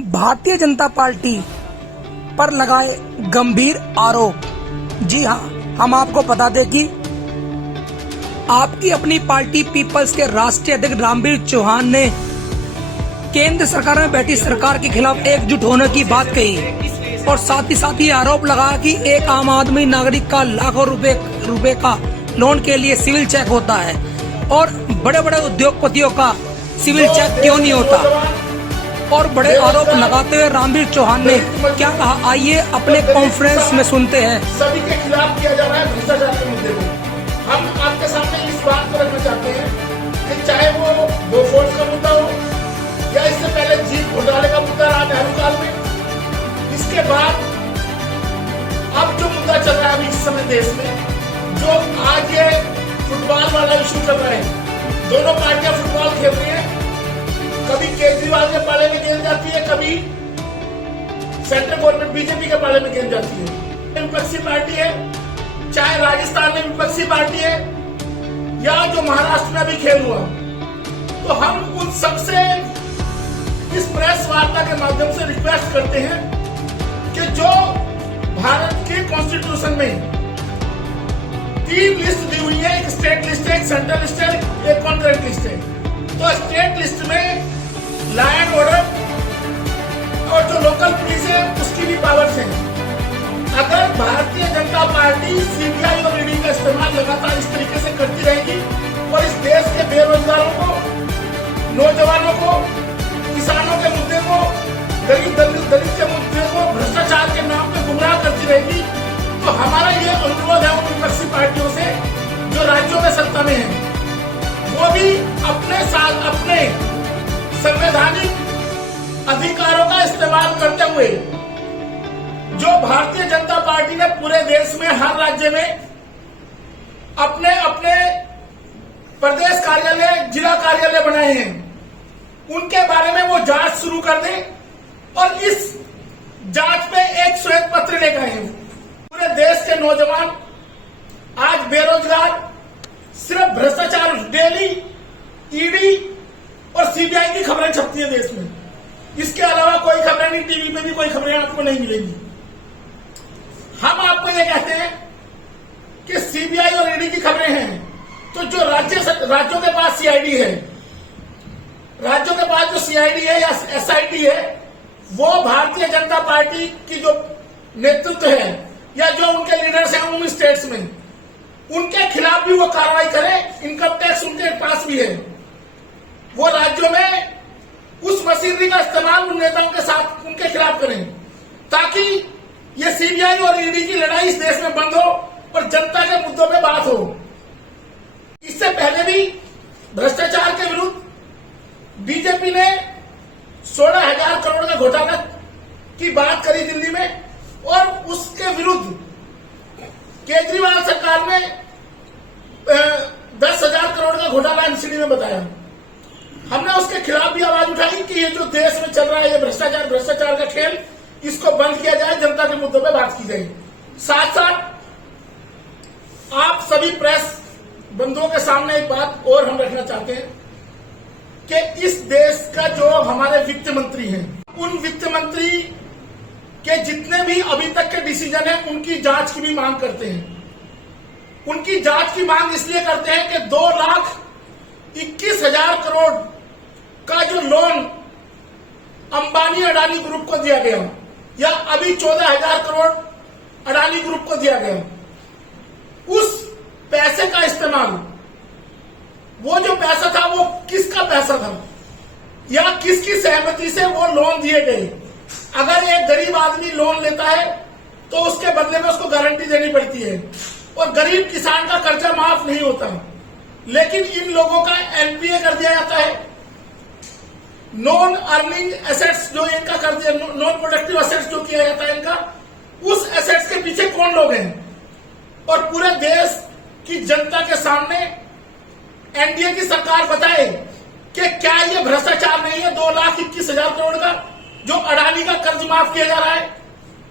Bharatiya Janata party पर लगाए गंभीर आरोप। जी हां, हम आपको बता दें कि आपकी अपनी पार्टी पीपल्स के राष्ट्रीय अध्यक्ष रामवीर चौहान ने केंद्र सरकार में बैठी सरकार के खिलाफ एकजुट होने की बात कही और साथ ही ये आरोप लगाया कि एक आम आदमी नागरिक का लाखों रुपए का लोन के लिए सिविल चेक होता है और बड़े बड़े उद्योगपतियों का सिविल चेक क्यों नहीं होता। और बड़े आरोप लगाते हुए रामवीर चौहान ने क्या कहा, आइए अपने कॉन्फ्रेंस में सुनते हैं। सभी के खिलाफ किया जा रहा है भ्रष्टाचार के मुद्दे को। हम आपके सामने इस बात को रखना चाहते हैं कि चाहे वो बोफोर्स का मुद्दा हो या इससे पहले जीत घोटाले का मुद्दा रहा नेहरू काल में, इसके बाद अब जो मुद्दा चल रहा है अभी इस समय देश में, जो आज ये फुटबॉल वाला इशू चल रहा है, दोनों पार्टियां फुटबॉल खेल रही है। कभी केजरीवाल के पाले में गेंद जाती है, कभी सेंट्रल गवर्नमेंट बीजेपी के पाले में गेंद जाती है। विपक्षी पार्टी है, चाहे राजस्थान में विपक्षी पार्टी है या जो महाराष्ट्र में भी खेल हुआ, तो हम उन सबसे इस प्रेस वार्ता के माध्यम से रिक्वेस्ट करते हैं कि जो भारत के कॉन्स्टिट्यूशन में 3 लिस्ट दी हुई है, एक स्टेट लिस्ट है, एक सेंट्रल लिस्ट है, एक कॉन्करेंट लिस्ट है। तो स्टेट लिस्ट में लॉ एंड ऑर्डर और जो लोकल पुलिस है उसकी भी पावर्स हैं। अगर भारतीय जनता पार्टी सीबीआई और ईडी का इस्तेमाल लगातार इस तरीके से करती रहेगी और इस देश के बेरोजगारों को, नौजवानों को, किसानों के मुद्दे को, गरीब दलित के मुद्दे को भ्रष्टाचार के नाम पे गुमराह करती रहेगी, तो हमारा ये अनुरोध है उन विपक्षी पार्टियों से जो राज्यों में सत्ता में है, वो भी अपने साथ अपने संवैधानिक अधिकारों का इस्तेमाल करते हुए, जो भारतीय जनता पार्टी ने पूरे देश में हर राज्य में अपने अपने प्रदेश कार्यालय, जिला कार्यालय बनाए हैं, उनके बारे में वो जांच शुरू कर दें और इस जांच पे एक श्वेत पत्र लेकर आए हैं। पूरे देश के नौजवान आज बेरोजगार, सिर्फ भ्रष्टाचार, डेली ईडी और सीबीआई की खबरें छपती है देश में, इसके अलावा कोई खबरें नहीं, टीवी पे भी कोई खबरें आपको नहीं मिलेंगी। हम आपको ये कहते हैं कि सीबीआई और ईडी की खबरें हैं, तो जो राज्यों के पास सीआईडी है, राज्यों के पास जो सीआईडी है या एसआईटी है, वो भारतीय जनता पार्टी की जो नेतृत्व है या जो उनके लीडर्स हैं उन स्टेट्स में, उनके खिलाफ भी वो कार्रवाई करें। इनकम टैक्स उनके पास भी है, वो राज्यों में उस मशीनरी का इस्तेमाल उन नेताओं के साथ उनके खिलाफ करें, ताकि ये सीबीआई और ईडी की लड़ाई इस देश में बंद हो और जनता के मुद्दों पे बात हो। इससे पहले भी भ्रष्टाचार के विरुद्ध बीजेपी ने 16,000 करोड़ के घोटाला की बात करी दिल्ली में, और उसके विरुद्ध केजरीवाल सरकार ने 10,000 करोड़ का घोटाला एनसीडी में बताया। हमने उसके खिलाफ भी आवाज उठाई कि ये जो देश में चल रहा है ये भ्रष्टाचार का खेल, इसको बंद किया जाए, जनता के मुद्दों पे बात की जाए। साथ साथ आप सभी प्रेस बंधुओं के सामने एक बात और हम रखना चाहते हैं कि इस देश का जो हमारे वित्त मंत्री हैं, उन वित्त मंत्री के जितने भी अभी तक के डिसीजन है, उनकी जांच की भी मांग करते हैं। उनकी जांच की मांग इसलिए करते हैं कि 2,21,000 करोड़ का जो लोन अंबानी अडानी ग्रुप को दिया गया, या अभी 14,000 करोड़ अडानी ग्रुप को दिया गया, उस पैसे का इस्तेमाल, वो जो पैसा था वो किसका पैसा था या किसकी सहमति से वो लोन दिए गए। अगर एक गरीब आदमी लोन लेता है तो उसके बदले में उसको गारंटी देनी पड़ती है और गरीब किसान का कर्जा माफ नहीं होता, लेकिन इन लोगों का एनपीए कर दिया जाता है। नॉन अर्निंग एसेट्स जो इनका कर दिया, नॉन प्रोडक्टिव एसेट्स जो किया जाता है इनका, उस एसेट्स के पीछे कौन लोग हैं। और पूरे देश की जनता के सामने एनडीए की सरकार बताए कि क्या ये भ्रष्टाचार नहीं है। 2,21,000 करोड़ का जो अडानी का कर्ज माफ किया जा रहा है,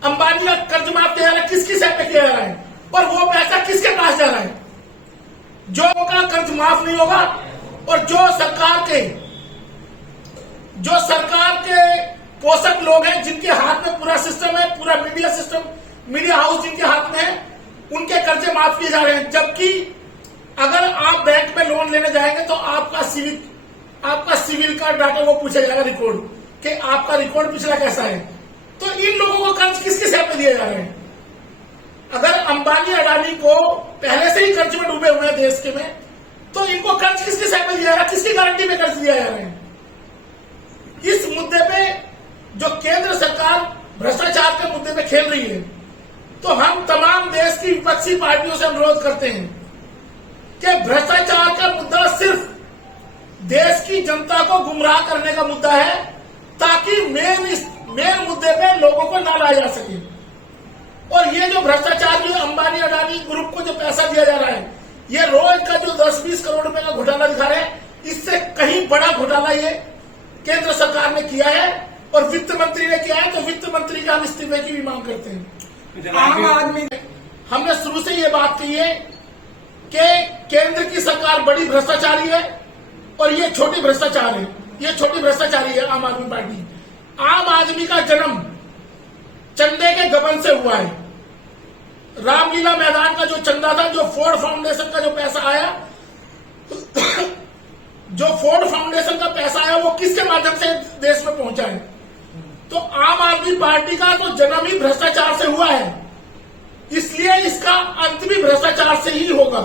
अंबानी का कर्ज माफ किया जा रहा है, किसकी सह पे किया जा रहा है और वो पैसा किसके पास जा रहा है। जो का कर्ज माफ नहीं होगा और जो सरकार के पोषक लोग हैं जिनके हाथ में पूरा सिस्टम है, पूरा मीडिया सिस्टम, मीडिया हाउस जिनके हाथ में है, उनके कर्जे माफ किए जा रहे हैं। जबकि अगर आप बैंक में लोन लेने जाएंगे तो आपका सिविल का डाटा वो पूछा जाएगा, रिकॉर्ड कि आपका रिकॉर्ड पिछला कैसा है। तो इन लोगों को कर्ज किसके हिसाब में दिए जा रहे हैं? अगर अंबानी अडानी को पहले से ही कर्ज में डूबे हुए हैं देश के में, तो इनको कर्ज किसके हिसाब में दिया जा रहा है? किसकी गारंटी में कर्ज दिया जा रहा है? इस मुद्दे पे जो केंद्र सरकार भ्रष्टाचार के मुद्दे पे खेल रही है, तो हम तमाम देश की विपक्षी पार्टियों से अनुरोध करते हैं कि भ्रष्टाचार का मुद्दा सिर्फ देश की जनता को गुमराह करने का मुद्दा है, ताकि मेन मुद्दे पे लोगों को ना लाया जा सके। और ये जो भ्रष्टाचार जो अंबानी अडानी ग्रुप को जो पैसा दिया जा रहा है, ये रोज का जो 10-20 करोड़ रुपए का घोटाला दिखा रहे हैं, इससे कहीं बड़ा घोटाला ये केंद्र सरकार ने किया है और वित्त मंत्री ने किया है। तो वित्त मंत्री का हम इस्तीफे की भी मांग करते हैं। आम आदमी हमने शुरू से ये बात कही है कि केंद्र की सरकार बड़ी भ्रष्टाचारी है और ये छोटी भ्रष्टाचार है, ये छोटी भ्रष्टाचारी है आम आदमी पार्टी। आम आदमी का जन्म चंदे के गबन से हुआ है। रामलीला मैदान का जो चंदा था, जो फोर्ड फाउंडेशन का जो पैसा आया, जो फोर्ड फाउंडेशन का पैसा आया, वो किसके माध्यम से देश में पहुंचा है? तो आम आदमी पार्टी का तो जन्म ही भ्रष्टाचार से हुआ है, इसलिए इसका अंत भी भ्रष्टाचार से ही होगा।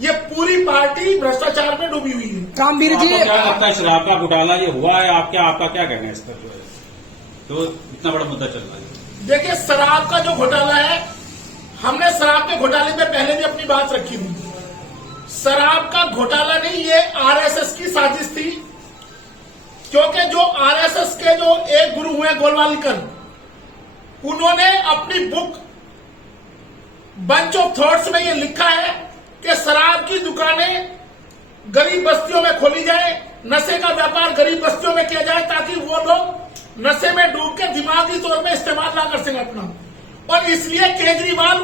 ये पूरी पार्टी भ्रष्टाचार में डूबी हुई है। रामवीर जी, क्या लगता है शराब का घोटाला ये हुआ है? आपका क्या कहना है इस पर? तो इतना बड़ा मुद्दा चल रहा है। देखिए, शराब का जो घोटाला है, हमने शराब के घोटाले पे पहले भी अपनी बात रखी थी। शराब का घोटाला नहीं, ये आरएसएस की साजिश थी, क्योंकि जो आरएसएस के जो एक गुरु हुए गोलवालकर, उन्होंने अपनी बुक बंच ऑफ थॉट्स में ये लिखा है कि शराब की दुकानें गरीब बस्तियों में खोली जाए, नशे का व्यापार गरीब बस्तियों में किया जाए, ताकि वो लोग नशे में डूब के दिमागी तौर पे इस्तेमाल ना कर सके अपना। और इसलिए केजरीवाल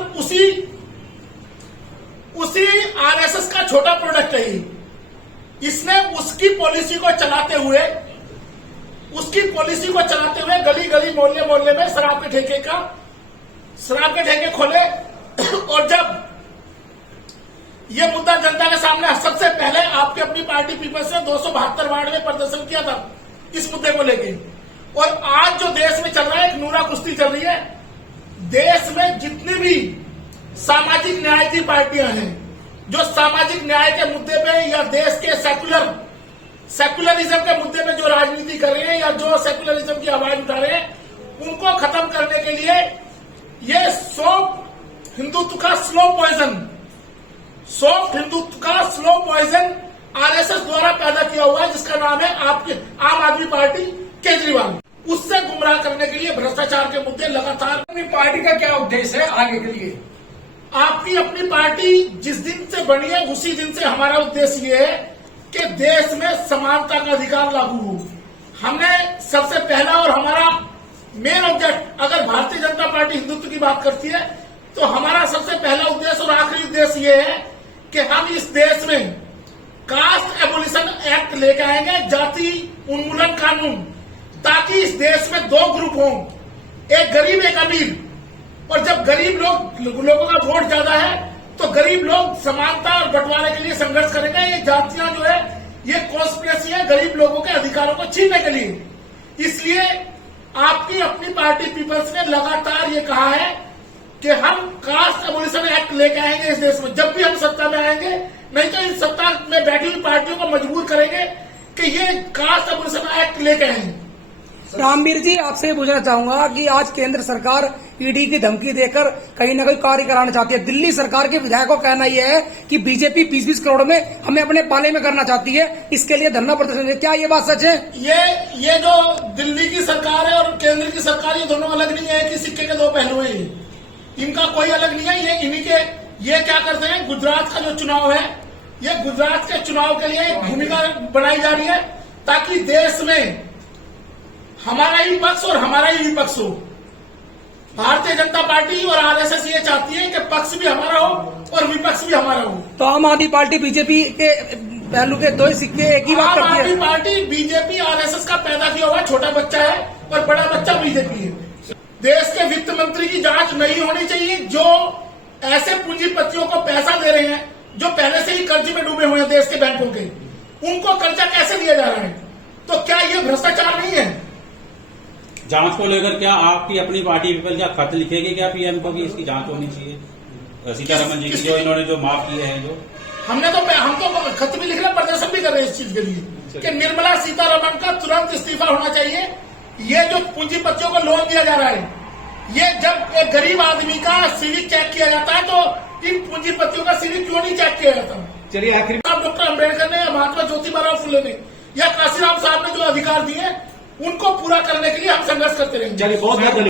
उसी आरएसएस का छोटा प्रोडक्ट है। इसने उसकी पॉलिसी को चलाते हुए गली गली मोहल्ले मोहल्ले में शराब के ठेके खोले। और जब ये मुद्दा जनता के सामने सबसे पहले आपकी अपनी पार्टी पीपल्स ने 272 वार्ड में प्रदर्शन किया था इस मुद्दे को लेके। और आज जो देश में चल रहा है, एक नूरा कुश्ती चल रही है। देश में जितनी भी सामाजिक न्याय की पार्टियां हैं, जो सामाजिक न्याय के मुद्दे पे या देश के सेकुलरिज्म के मुद्दे पे जो राजनीति कर रहे हैं या जो सेकुलरिज्म की आवाज उठा रहे हैं, उनको खत्म करने के लिए ये सॉफ्ट हिंदुत्व का स्लो पॉइजन आरएसएस द्वारा पैदा किया हुआ है, जिसका नाम है आपके आम आदमी पार्टी केजरीवाल। उससे गुमराह करने के लिए भ्रष्टाचार के मुद्दे लगातार। अपनी पार्टी का क्या उद्देश्य है आगे के लिए? आपकी अपनी पार्टी जिस दिन से बनी है, उसी दिन से हमारा उद्देश्य ये है कि देश में समानता का अधिकार लागू हो। हमने सबसे पहला और हमारा मेन ऑब्जेक्ट, अगर भारतीय जनता पार्टी हिंदुत्व की बात करती है, तो हमारा सबसे पहला उद्देश्य और आखिरी उद्देश्य ये है कि हम इस देश में कास्ट एबोलिशन एक्ट लेकर आएंगे, जाति उन्मूलन कानून, ताकि इस देश में दो ग्रुप हों, एक गरीब एक अमीर। और जब गरीब लोगों का वोट ज्यादा है, तो गरीब लोग समानता और बंटवारे के लिए संघर्ष करेंगे। ये जातियां जो है, ये कॉन्स्पिरेसी है गरीब लोगों के अधिकारों को छीनने के लिए। इसलिए आपकी अपनी पार्टी पीपल्स ने लगातार ये कहा है कि हम कास्ट एबोलिशन एक्ट लेके आएंगे इस देश में, जब भी हम सत्ता में आएंगे। नहीं तो इन सत्ता में बैठी हुई पार्टियों को मजबूर करेंगे कि ये कास्ट एबोलिशन एक्ट लेके आएंगे। रामवीर जी, आपसे पूछना चाहूंगा कि आज केंद्र सरकार ईडी की धमकी देकर कहीं न कहीं कार्य कराना चाहती है। दिल्ली सरकार के विधायकों का कहना यह है कि बीजेपी 20-20 करोड़ में हमें अपने पाले में करना चाहती है, इसके लिए धरना प्रदर्शन। क्या ये बात सच है? ये जो दिल्ली की सरकार है और केंद्र की सरकार, ये दोनों अलग नहीं है कि सिक्के के दो पहलू हैं। इनका कोई अलग नहीं है। ये इन्हीं के ये क्या करते हैं, गुजरात का जो चुनाव है, ये गुजरात के चुनाव के लिए एक भूमिका बनाई जा रही है, ताकि देश में हमारा ही पक्ष और हमारा ही विपक्ष हो। भारतीय जनता पार्टी और आरएसएस ये चाहती है कि पक्ष भी हमारा हो और विपक्ष भी हमारा हो। तो आम आदमी पार्टी बीजेपी के पहलू के दो सिक्के एक ही बात करती है। आम आदमी पार्टी बीजेपी आरएसएस का पैदा किया हुआ छोटा बच्चा है। और बड़ा बच्चा बीजेपी है। देश के वित्त मंत्री की जांच नहीं होनी चाहिए जो ऐसे पूंजीपतियों को पैसा दे रहे हैं जो पहले से ही कर्ज में डूबे हुए हैं देश के बैंकों के, उनको कर्जा कैसे दिया जा रहा है? तो क्या ये भ्रष्टाचार नहीं है? जांच को लेकर क्या आपकी अपनी पार्टी पीपल क्या खत लिखेगी क्या पीएम को कि इसकी जांच होनी चाहिए सीतारमन जी की जो इन्होंने जो माफ किए हैं? जो हम तो खत भी लिख रहे, प्रदर्शन भी कर रहे हैं इस चीज के लिए कि निर्मला सीतारमन का तुरंत इस्तीफा होना चाहिए। ये जो पूंजीपतियों को लोन दिया जा रहा है, ये जब एक गरीब आदमी का सिविल चेक किया जाता है तो इन पूंजीपतियों का सिविल क्यों नहीं चेक किया जाता? चलिए आखिर डॉक्टर अम्बेडकर ने, महात्मा ज्योतिबा फुले ने या काशीराम साहब ने जो अधिकार दिए उनको पूरा करने के लिए हम संघर्ष करते रहेंगे। चलिए बहुत